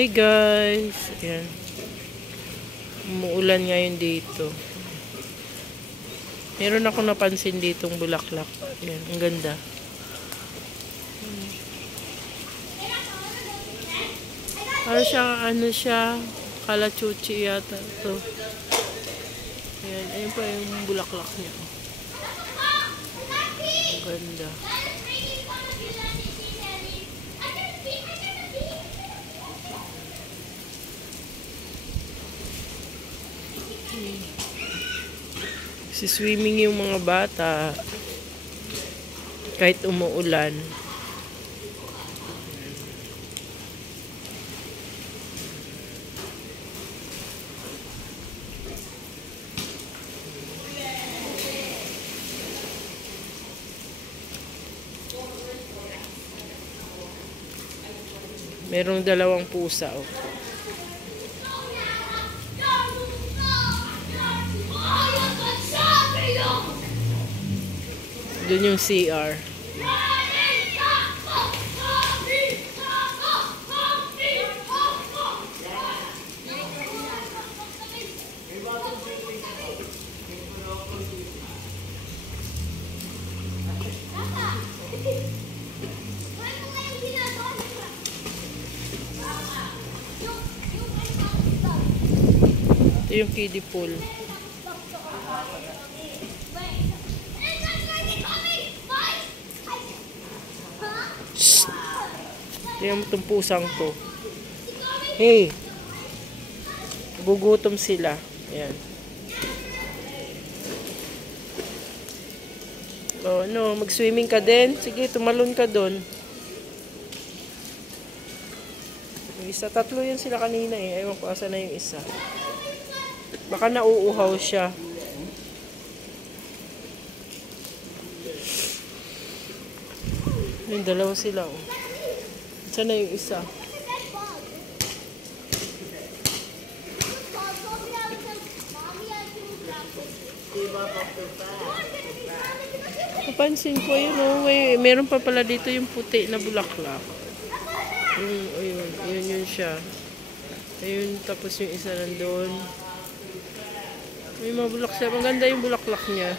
Hi guys, ayan. Umuulan ngayon dito. Meron ako napansin ditong bulaklak. Ayan, ang ganda. Ano siya, kalachuchi yata ito. Ayan, ayun pa yung bulaklak niya. Ang ganda. Swimming yung mga bata kahit umuulan. Merong dalawang pusa, oh. Doon yung CR. Ito yung kiddie pool. Tingnan mo itong pusang to. Hey! Gugutom sila. Ayan. O, ano, mag-swimming ka din? Sige, tumalon ka doon. Isa, tatlo yan sila kanina eh. Ewan ko, asa na yung isa. Baka nauuhaw siya. Yung dalawa sila, oh. Saan na yung isa? Napansin ko yun, oh. Meron pa pala dito yung puti na bulaklak. Yun siya. Ayun, tapos yung isa nandun. May mga bulaklak siya. Maganda yung bulaklak niya.